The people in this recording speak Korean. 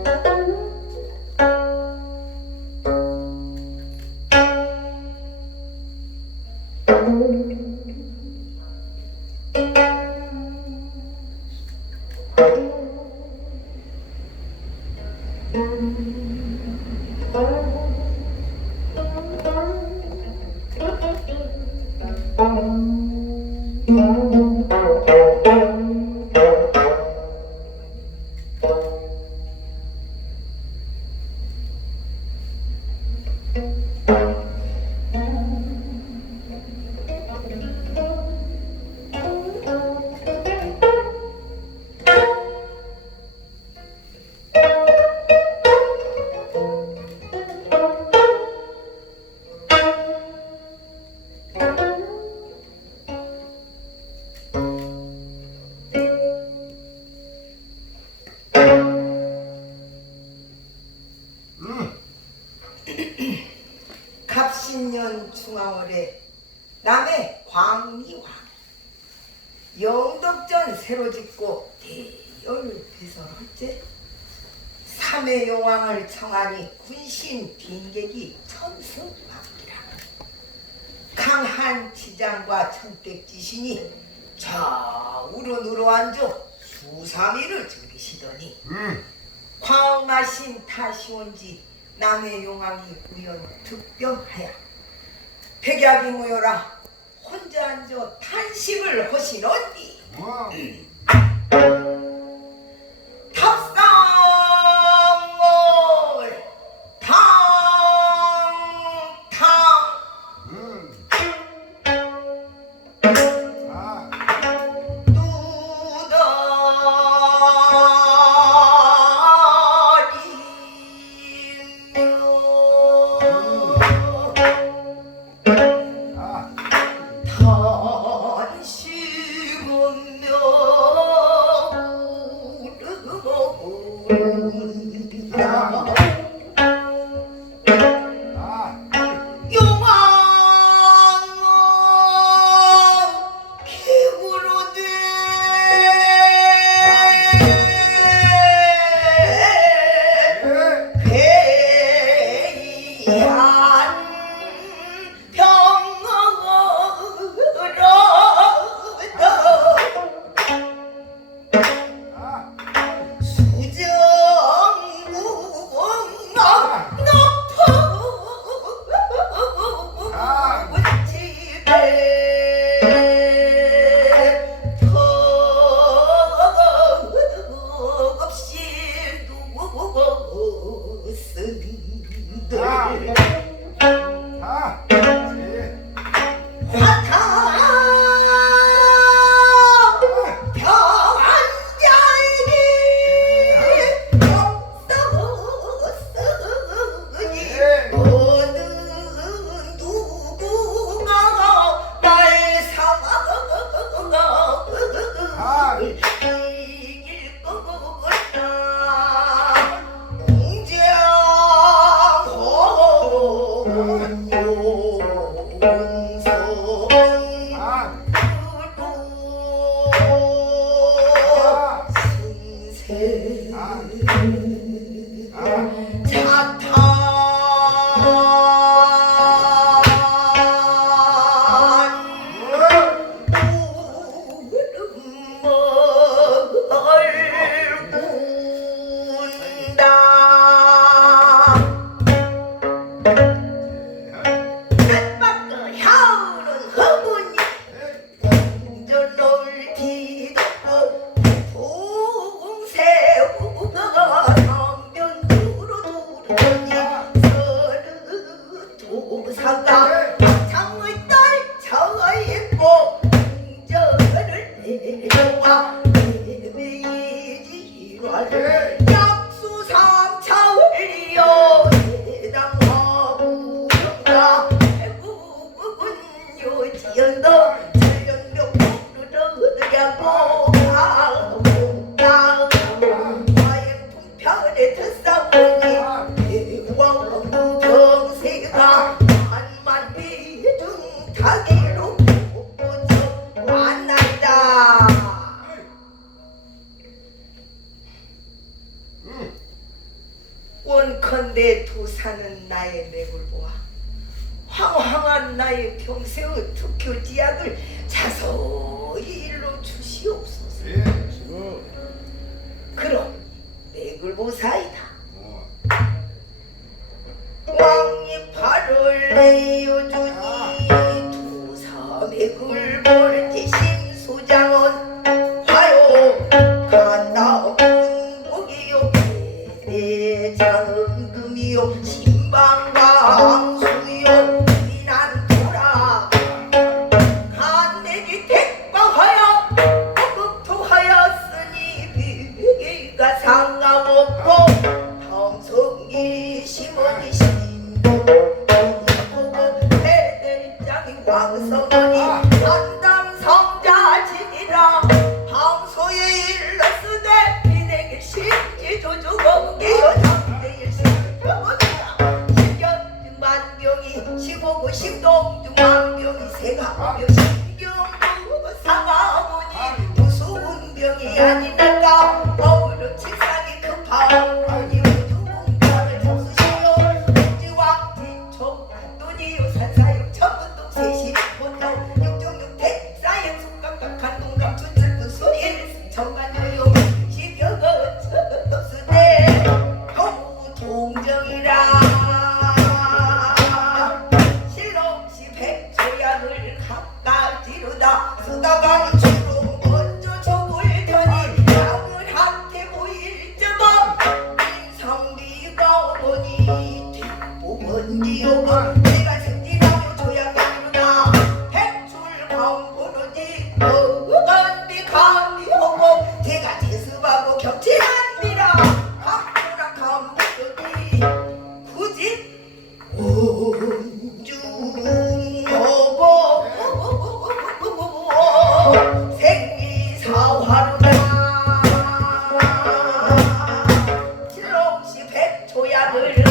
갑신 영덕전 새로 짓고 대열 배설할제 삼해 용왕을 청하니 군신 빈객이 천승만기라. 강한 지장과 천택지신이 좌우로 누러앉아 수삼일을 즐기시더니 광마신 탓이온지 남의 용왕이 우연 득병하여 백약이 모여라 혼자 앉아 탄식을 하시노니 Hot, hot. 내 도사는 나의 맥을 보아. 황황한 나의 평생의 특효지약을 자서히 일로 주시옵소서. 예, 지금. 그럼 맥을 보사이다. 어. 왕이 발을 내어주니 도사 맥을 보라 수요 신방강 수요 이난토라 간내기 택방하여 급토하였으니 비비가 상관없고 성이 시몬이 신도 이고고 대대장이 왕성한 내가 몇신경도 사가보니 무서운 병이 아니달까. 어우로 세상이 급하 Yeah.